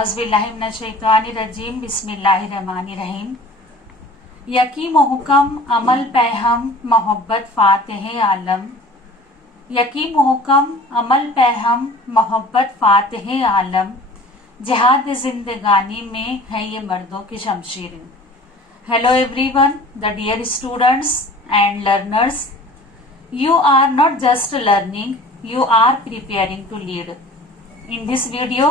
औज़ुबिल्लाहिमिनश्शैतानिर्रजीम बिस्मिल्लाहिर्रहमानिर्रहीम। यकी मुहकम अमल पैहम मोहब्बत फ़ातिह आलम। यकी मुहकम अमल पैहम मोहब्बत फ़ातिह आलम। जिहाद जिंदगानी में है ये मर्दों की शमशीरें। Hello everyone, the dear students and learners, you are not just learning, you are preparing to lead. In this video,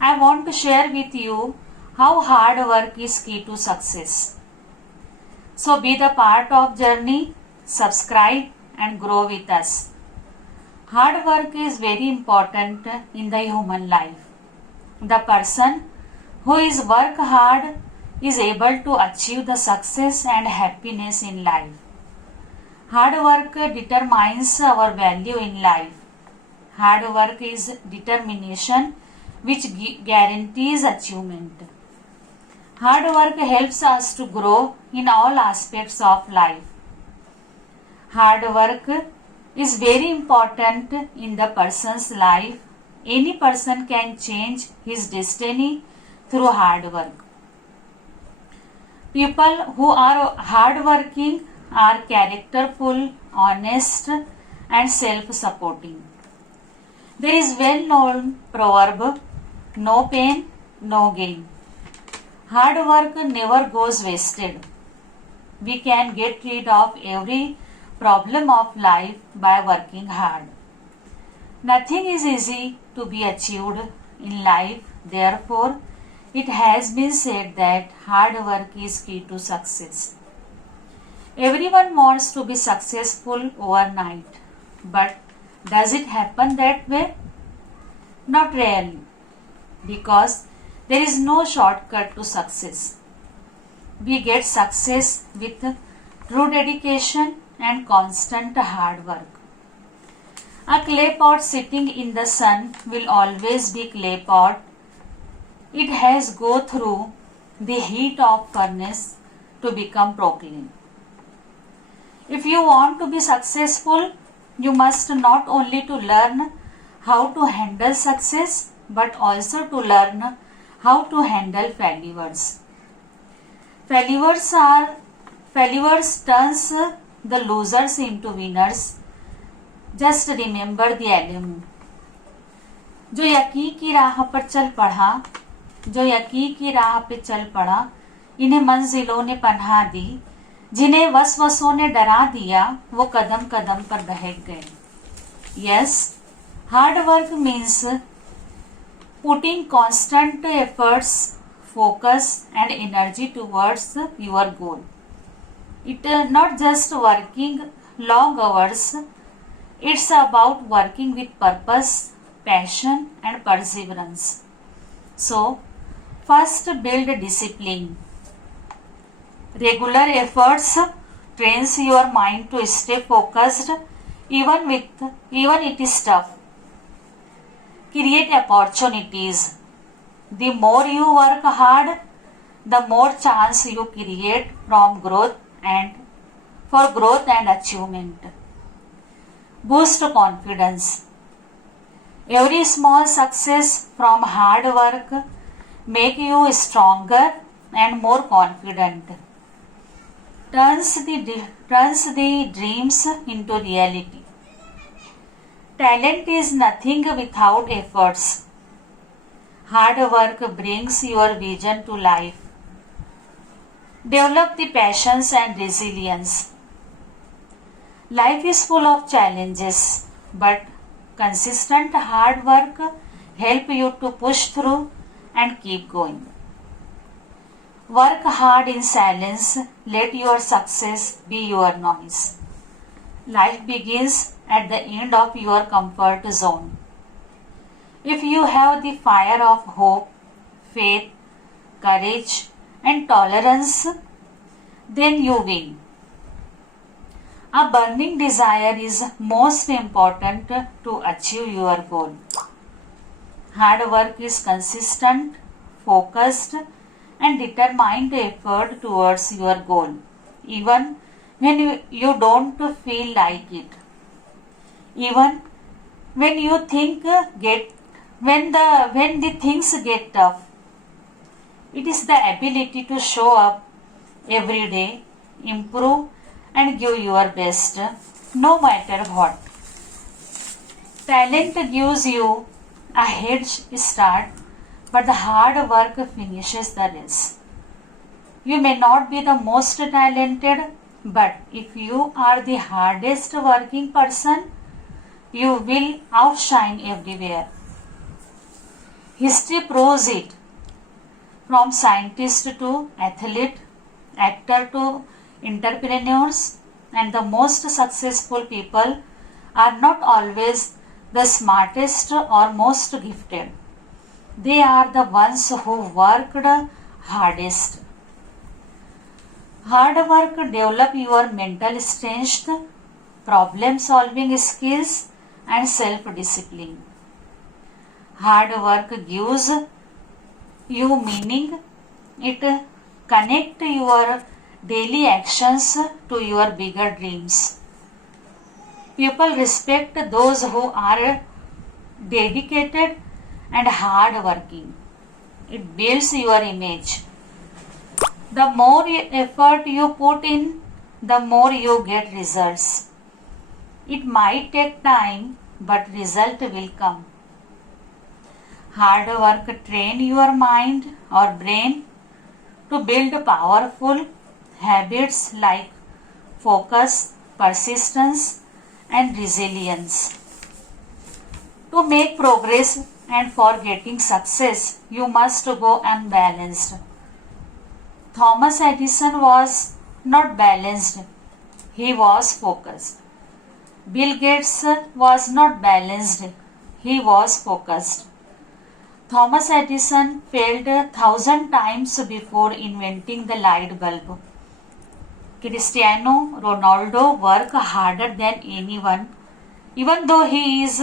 I want to share with you how hard work is key to success. So be the part of journey, subscribe and grow with us. Hard work is very important in the human life. The person who is work hard is able to achieve the success and happiness in life. Hard work determines our value in life. Hard work is determination which guarantees achievement. Hard work helps us to grow in all aspects of life. Hard work is very important in the person's life. Any person can change his destiny through hard work. People who are hardworking are characterful, honest and self-supporting. There is well-known proverb, no pain, no gain. Hard work never goes wasted. We can get rid of every problem of life by working hard. Nothing is easy to be achieved in life. Therefore, it has been said that hard work is key to success. Everyone wants to be successful overnight, but does it happen that way? Not really, because there is no shortcut to success. We get success with true dedication and constant hard work. A clay pot sitting in the sun will always be clay pot. It has go through the heat of furnace to become crockery. If you want to be successful, you must not only to learn how to handle success, but also to learn how to handle failures. Failures turns the losers into winners. Just remember the LMU. जो यकीन की राह पर चल पड़ा, जो यकीन की राह पे चल पड़ा, इन्हें मंजिलों ने पनाह दी, जिन्हें वसवसों ने डरा दिया, वो कदम कदम पर बहक गए. Yes, hard work means putting constant efforts, focus and energy towards your goal. It is not just working long hours, it's about working with purpose, passion and perseverance. So, first build discipline. Regular efforts trains your mind to stay focused even it is tough. Create opportunities. The more you work hard, the more chance you create for growth and achievement. Boost confidence. Every small success from hard work make you stronger and more confident. Turns the dreams into reality. Talent is nothing without efforts. Hard work brings your vision to life. Develop the patience and resilience. Life is full of challenges, but consistent hard work help you to push through and keep going. Work hard in silence. Let your success be your noise. Life begins at the end of your comfort zone. If you have the fire of hope, faith, courage and tolerance, then you win. A burning desire is most important to achieve your goal. Hard work is consistent, focused and determined effort towards your goal, even when you don't feel like it, even when you think when the things get tough, it is the ability to show up every day, improve and give your best, no matter what. Talent gives you a head start, but the hard work finishes the race. You may not be the most talented, but if you are the hardest working person, you will outshine everywhere. History proves it. From scientist to athlete, actor to entrepreneurs, and the most successful people are not always the smartest or most gifted. They are the ones who worked hardest. Hard work develop your mental strength, problem solving skills and self-discipline. Hard work gives you meaning. It connects your daily actions to your bigger dreams. People respect those who are dedicated and hard working. It builds your image. The more effort you put in, the more you get results. It might take time, but result will come. Hard work train your mind or brain to build powerful habits like focus, persistence, and resilience. To make progress and for getting success, you must go unbalanced. Thomas Edison was not balanced, he was focused. Bill Gates was not balanced, he was focused. Thomas Edison failed 1,000 times before inventing the light bulb. Cristiano Ronaldo worked harder than anyone, even though he is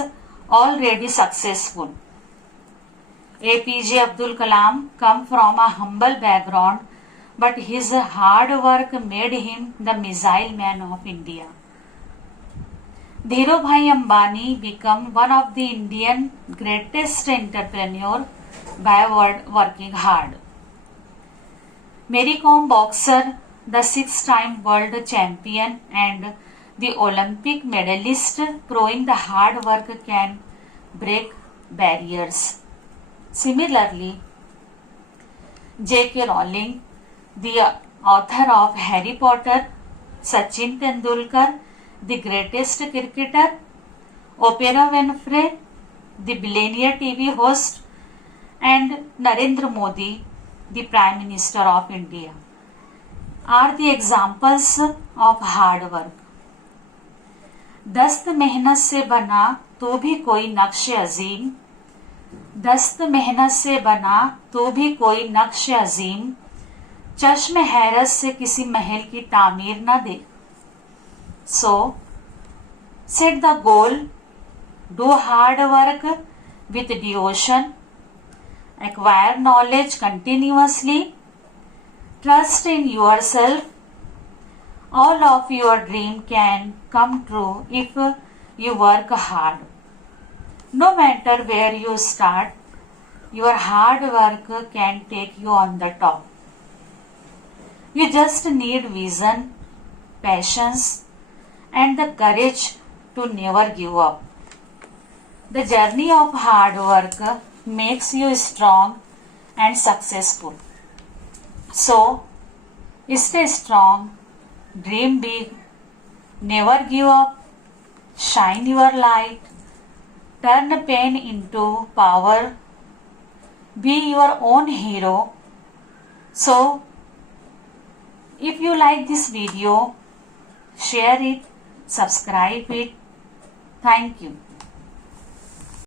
already successful. APJ Abdul Kalam come from a humble background, but his hard work made him the missile man of India. Dhirubhai Ambani became one of the Indian greatest entrepreneur by working hard. Mary Kom boxer, the 6-time world champion and the Olympic medalist, proving the hard work can break barriers. Similarly, J.K. Rowling, the author of Harry Potter, Sachin Tendulkar, the greatest cricketer, Oprah Winfrey, the billionaire TV host, and Narendra Modi, the Prime Minister of India, are the examples of hard work. दस्त मेहनत से बना तो भी कोई नक्श अजीम, दस्त मेहनत से बना तो भी कोई नक्श अजीम, चश्म हैरत से किसी महल की तामीर न दे. So, set the goal, do hard work with devotion, acquire knowledge continuously, trust in yourself. All of your dream can come true if you work hard. No matter where you start, your hard work can take you on the top. You just need vision, patience, and the courage to never give up. The journey of hard work makes you strong and successful. So, stay strong, dream big, never give up, shine your light, turn pain into power, be your own hero. So, if you like this video, share it, subscribe it. Thank you.